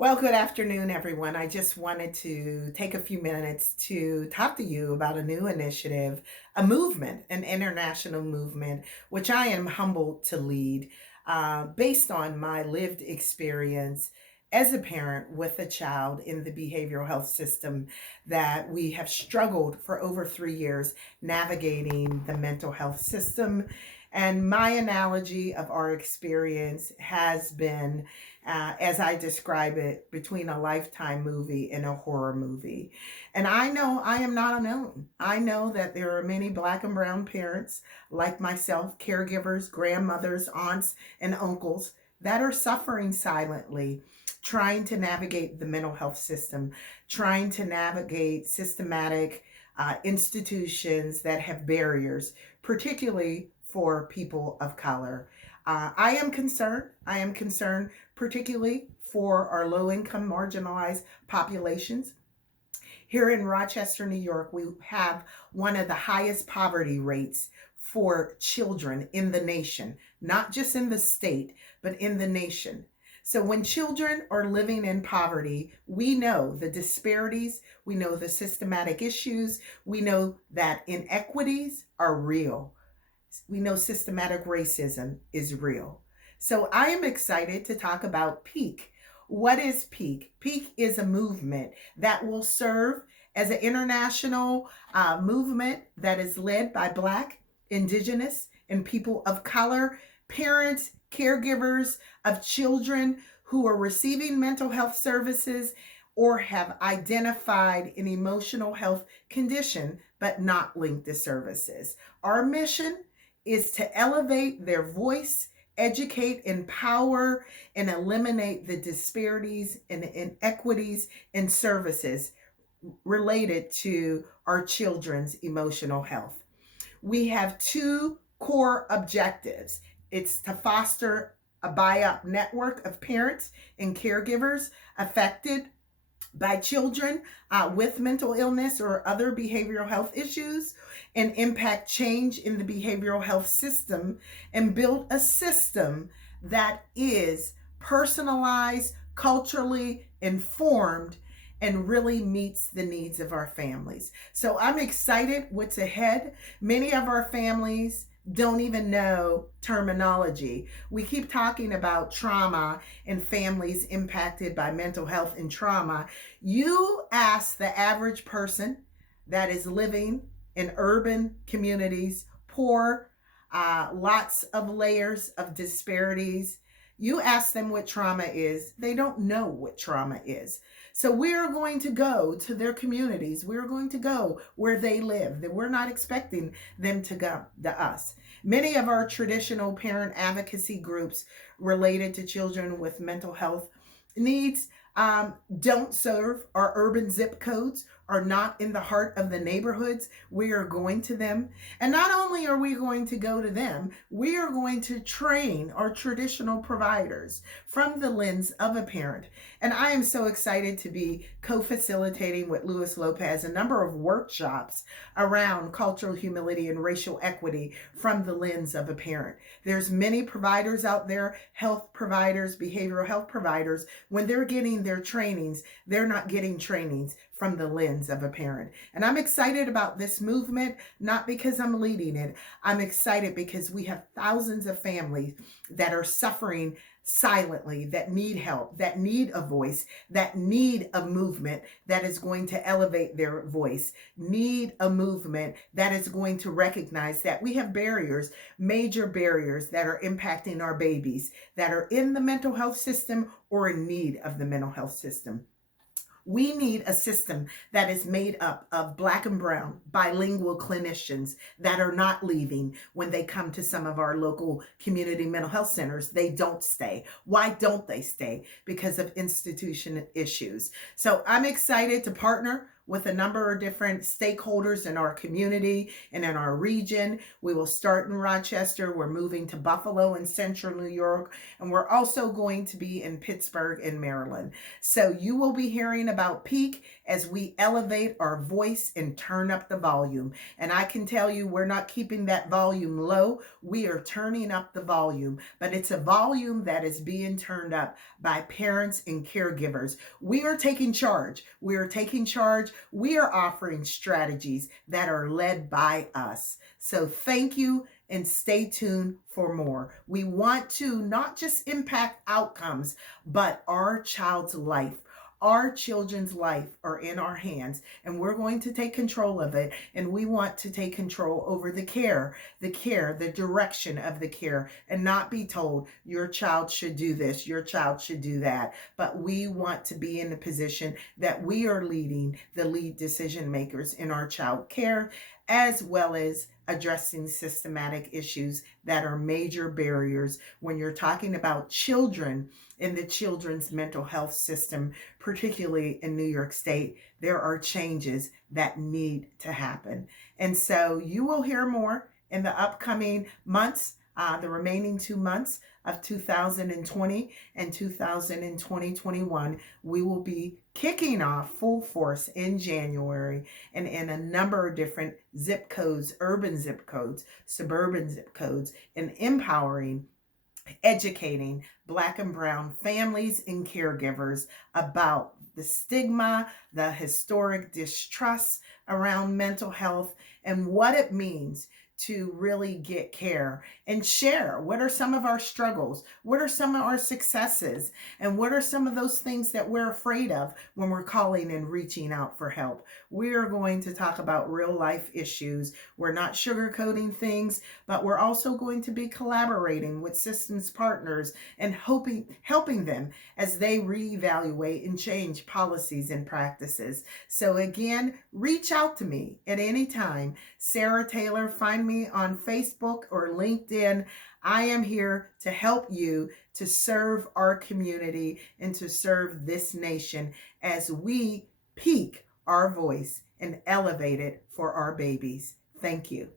Well, good afternoon, everyone. I just wanted to take a few minutes to talk to you about a new initiative, a movement, an international movement, which I am humbled to lead based on my lived experience as a parent with a child in the behavioral health system that we have struggled for over 3 years navigating the mental health system. And my analogy of our experience has been as I describe it, between a Lifetime movie and a horror movie. And I know I am not alone. I know that there are many Black and brown parents like myself, caregivers, grandmothers, aunts, and uncles that are suffering silently, trying to navigate the mental health system, trying to navigate systematic institutions that have barriers, particularly for people of color. I am concerned. I am concerned particularly for our low income marginalized populations. Here in Rochester, New York, we have one of the highest poverty rates for children in the nation, not just in the state, but in the nation. So when children are living in poverty, we know the disparities, we know the systematic issues, we know that inequities are real. We know systematic racism is real. So I am excited to talk about PEEK. What is PEEK? PEEK is a movement that will serve as an international movement that is led by Black, Indigenous, and people of color, parents, caregivers of children who are receiving mental health services or have identified an emotional health condition but not linked to services. Our mission is to elevate their voice, educate, empower, and eliminate the disparities and inequities in services related to our children's emotional health. We have two core objectives. It's to foster a BIOP network of parents and caregivers affected by children with mental illness or other behavioral health issues and impact change in the behavioral health system and build a system that is personalized, culturally informed, and really meets the needs of our families. So I'm excited what's ahead. Many of our families don't even know terminology. We keep talking about trauma and families impacted by mental health and trauma. You ask the average person that is living in urban communities, poor, lots of layers of disparities. You ask them what trauma is, they don't know what trauma is. So we are going to go to their communities. We're going to go where they live. That we're not expecting them to come to us. Many of our traditional parent advocacy groups related to children with mental health needs don't serve our urban zip codes, are not in the heart of the neighborhoods. We are going to them. And not only are we going to go to them, we are going to train our traditional providers from the lens of a parent. And I am so excited to be co-facilitating with Luis Lopez a number of workshops around cultural humility and racial equity from the lens of a parent. There's many providers out there, health providers, behavioral health providers. When they're getting their trainings, they're not getting trainings from the lens of a parent. And I'm excited about this movement, not because I'm leading it. I'm excited because we have thousands of families that are suffering silently, that need help, that need a voice, that need a movement that is going to elevate their voice, need a movement that is going to recognize that we have barriers, major barriers that are impacting our babies that are in the mental health system or in need of the mental health system. We need a system that is made up of Black and brown bilingual clinicians that are not leaving when they come to some of our local community mental health centers. They don't stay. Why don't they stay? Because of institution issues. So I'm excited to partner with a number of different stakeholders in our community and in our region. We will start in Rochester. We're moving to Buffalo in central New York, and we're also going to be in Pittsburgh in Maryland. So you will be hearing about PEEEEEK as we elevate our voice and turn up the volume. And I can tell you, we're not keeping that volume low. We are turning up the volume, but it's a volume that is being turned up by parents and caregivers. We are taking charge. We are taking charge. We are offering strategies that are led by us. So thank you and stay tuned for more. We want to not just impact outcomes, but our child's life. Our children's life are in our hands, and we're going to take control of it. And we want to take control over the care, the direction of the care, and not be told your child should do this, your child should do that. But we want to be in the position that we are leading the lead decision makers in our child care, as well as addressing systematic issues that are major barriers when you're talking about children in the children's mental health system, particularly in New York State. There are changes that need to happen. And so you will hear more in the upcoming months, the remaining 2 months of 2020 and 2021. We will be kicking off full force in January and in a number of different zip codes, urban zip codes, suburban zip codes, and empowering, educating Black and Brown families and caregivers about the stigma, the historic distrust around mental health, and what it means to really get care and share what are some of our struggles, what are some of our successes, and what are some of those things that we're afraid of when we're calling and reaching out for help. We are going to talk about real life issues. We're not sugarcoating things, but we're also going to be collaborating with systems partners and helping them as they reevaluate and change policies and practices. So again, reach out to me at any time. Sarah Taylor, find me on Facebook or LinkedIn. I am here to help you to serve our community and to serve this nation as we peak our voice and elevate it for our babies. Thank you.